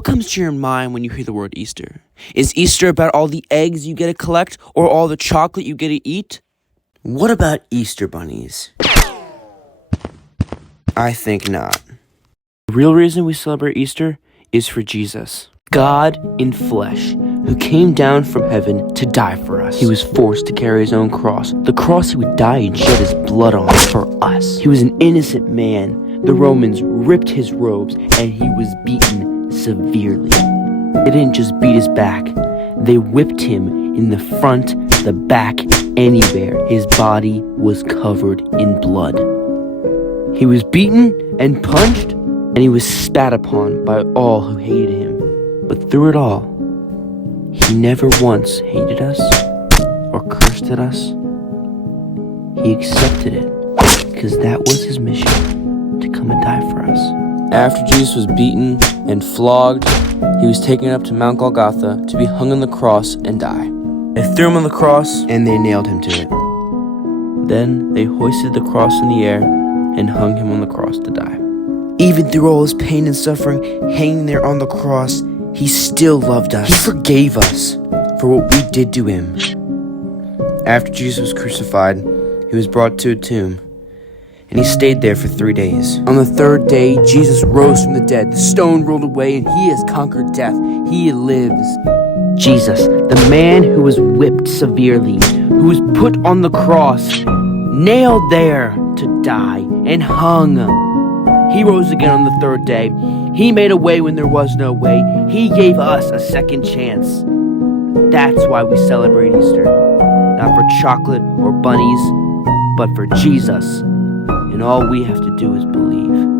What comes to your mind when you hear the word Easter? Is Easter about all the eggs you get to collect or all the chocolate you get to eat? What about Easter bunnies? I think not. The real reason we celebrate Easter is for Jesus, God in flesh, who came down from heaven to die for us. He was forced to carry his own cross, the cross he would die and shed his blood on for us. He was an innocent man. The Romans ripped his robes and he was beaten severely. They didn't just beat his back, they whipped him in the front, the back, anywhere. His body was covered in blood. He was beaten and punched, and he was spat upon by all who hated him. But through it all, he never once hated us or cursed at us. He accepted it because that was his mission, to come and die for us. After Jesus was beaten and flogged, he was taken up to Mount Golgotha to be hung on the cross and die. They threw him on the cross and they nailed him to it. Then they hoisted the cross in the air and hung him on the cross to die. Even through all his pain and suffering, hanging there on the cross, he still loved us. He forgave us for what we did to him. After Jesus was crucified, he was brought to a tomb, and he stayed there for 3 days. On the third day, Jesus rose from the dead. The stone rolled away, and he has conquered death. He lives. Jesus, the man who was whipped severely, who was put on the cross, nailed there to die, and hung. He rose again on the third day. He made a way when there was no way. He gave us a second chance. That's why we celebrate Easter. Not for chocolate or bunnies, but for Jesus. And all we have to do is believe.